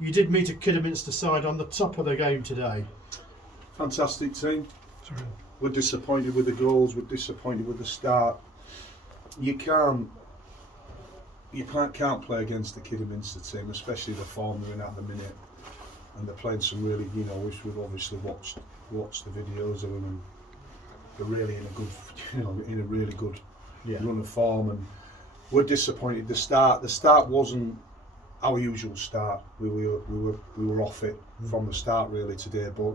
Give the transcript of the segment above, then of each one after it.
You did meet a Kidderminster side on the top of the game today. Fantastic team. Sorry. We're disappointed with the goals. We're disappointed with the start. You can't play against the Kidderminster team, especially the form they're in at the minute. And they're playing some really, we've obviously watched the videos of them, and they're really in a good, really good run of form. And we're disappointed. The start wasn't our usual start. We were off it from the start really today. But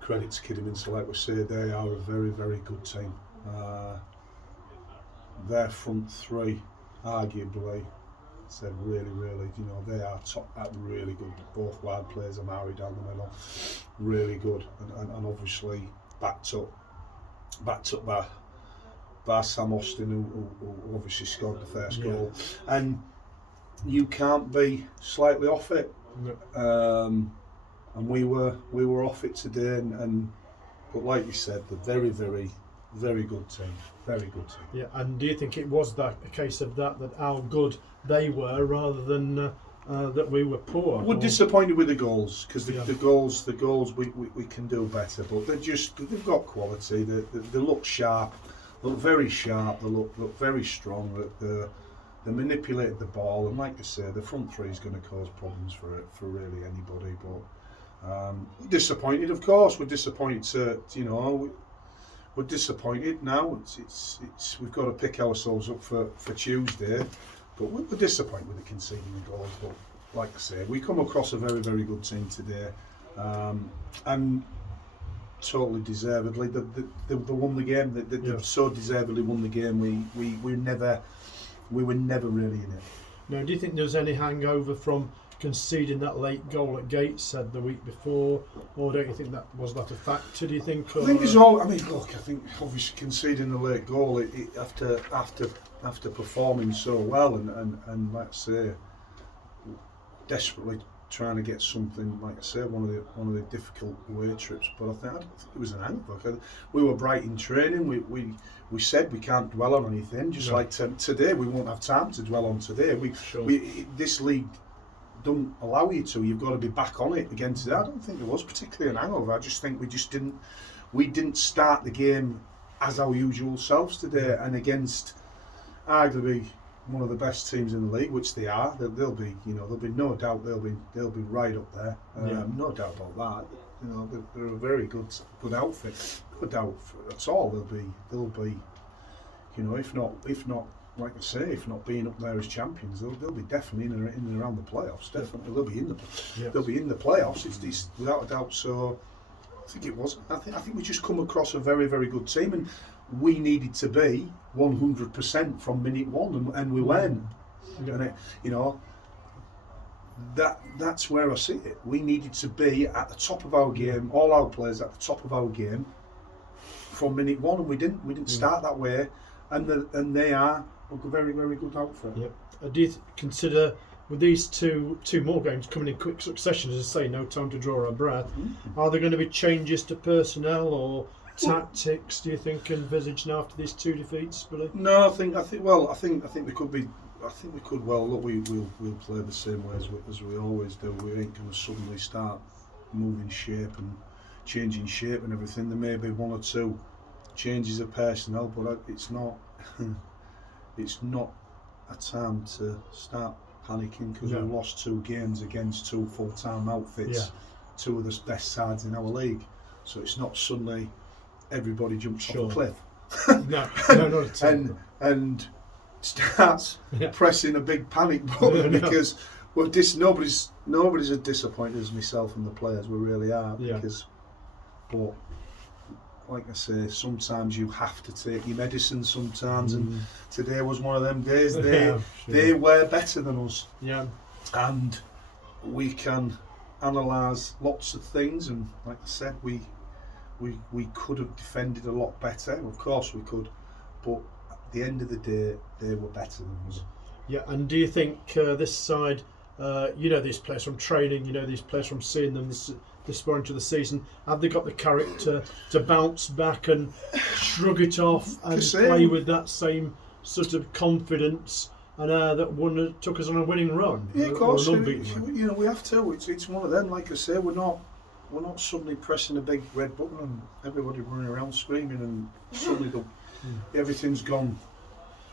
credit to Kidderminster, like we say, they are a very, very good team. Their front three, arguably, said really, they are really good. Both wide players are married down the middle, really good, and obviously backed up by Sam Austin, who obviously scored the first goal. And you can't be slightly off it. No. And we were off it today, but like you said, the very, very, very good team. Very good team. Yeah, and do you think it was a case of that how good they were rather than that we were poor? We're disappointed with the goals because the goals we can do better, but they've got quality. They look sharp, look very sharp. They look very strong. They manipulated the ball, and like I say, the front three is going to cause problems for really anybody. But we're disappointed, of course. We're disappointed we're disappointed now. It's we've got to pick ourselves up for Tuesday, but we're disappointed with the conceding the goals. But like I say, we come across a very, very good team today, and totally deservedly they won the game. They so deservedly won the game. We were never really in it. Now, do you think there was any hangover from conceding that late goal at Gateshead the week before, or don't you think that was a factor? Do you think? I think it's all. I mean, look, I think obviously conceding the late goal after performing so well and like I say, desperately trying to get something, like I say, one of the difficult away trips. But I don't think it was an hangover. We were bright in training. We said we can't dwell on anything. Just like today, we won't have time to dwell on today. This league don't allow you to. You've got to be back on it again today. I don't think there was particularly an hangover. I just think we didn't start the game as our usual selves today, and against arguably one of the best teams in the league, which they are. There'll be no doubt they'll be right up there. No doubt about that. They're a very good outfit. No doubt at all. They'll be if not. Like I say, if not being up there as champions, they'll be definitely in and around the playoffs. Definitely, they'll be in the playoffs. It's without a doubt. So, I think it was. I think we just come across a very, very good team, and we needed to be 100% from minute one, and we weren't. And that's where I see it. We needed to be at the top of our game. All our players at the top of our game from minute one, and we didn't. We didn't start that way, and they are a very, very good outfit. Yep. Do you consider, with these two more games coming in quick succession, as I say, no time to draw our breath, are there going to be changes to personnel or tactics, do you think, envisaged now after these two defeats, Billy? No, I think there could be. I think we could. Well, look, we'll play the same way as we always do. We ain't going to suddenly start moving shape and changing shape and everything. There may be one or two changes of personnel, but it's not. It's not a time to start panicking because we've lost two games against two full-time outfits, two of the best sides in our league. So it's not suddenly everybody jumps off a cliff. No, not at all. And starts pressing a big panic button because nobody's as disappointed as myself and the players. We really are but like I say, sometimes you have to take your medicine sometimes, and today was one of them days. They were better than us, and we can analyse lots of things, and like I said, we could have defended a lot better. Of course we could, but at the end of the day, they were better than us. Yeah, and do you think this side, these players from training, these players from seeing them this far into the season, have they got the character to bounce back and shrug it off and play with that same sort of confidence and that took us on a winning run. Yeah, of course. Or an unbeaten run. You know, we have to. It's one of them. Like I say, we're not suddenly pressing a big red button and everybody running around screaming and suddenly everything's gone.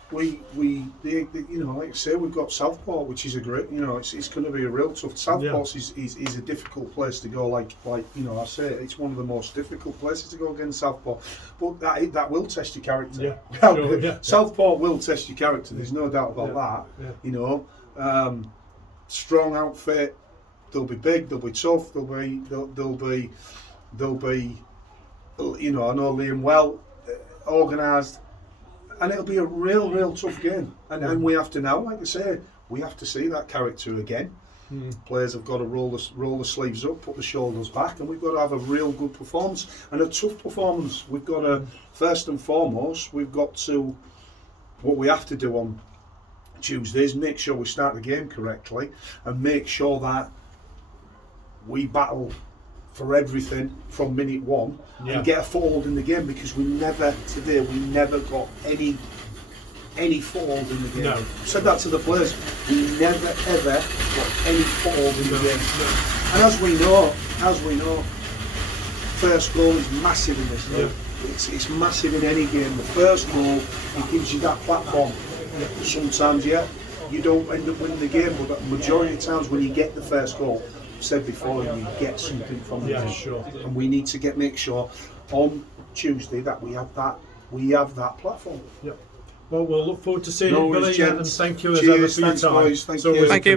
You know, like I say, we've got Southport, which is a great, you know, it's going to be a real tough. Southport is a difficult place to go. Like you know, I say it's one of the most difficult places to go against Southport, but that will test your character. Yeah, sure, yeah. Southport will test your character. There's no doubt about that. Yeah. You know, strong outfit. They'll be big. They'll be tough. They'll be. You know, I know Liam well, organised. And it'll be a real tough game. And we have to now, like I say, we have to see that character again. Players have got to roll the sleeves up, put the shoulders back, and we've got to have a real good performance and a tough performance. We've got to, first and foremost, what we have to do on Tuesday is make sure we start the game correctly and make sure that we battle for everything from minute one and get a foothold in the game, because we never got any foothold in the game. No. I said that to the players. We never ever got any foothold in the game. No. And as we know, first goal is massive in this league. It's massive in any game. The first goal, it gives you that platform. Sometimes, you don't end up winning the game, but the majority of times when you get the first goal, I've said before, you get something from the game. Sure. And we need to make sure on Tuesday that we have that platform. Well, we'll look forward to seeing it, Billy, and thank you as Cheers, ever for your thanks, time. boys, thank It's always you. a Thank you.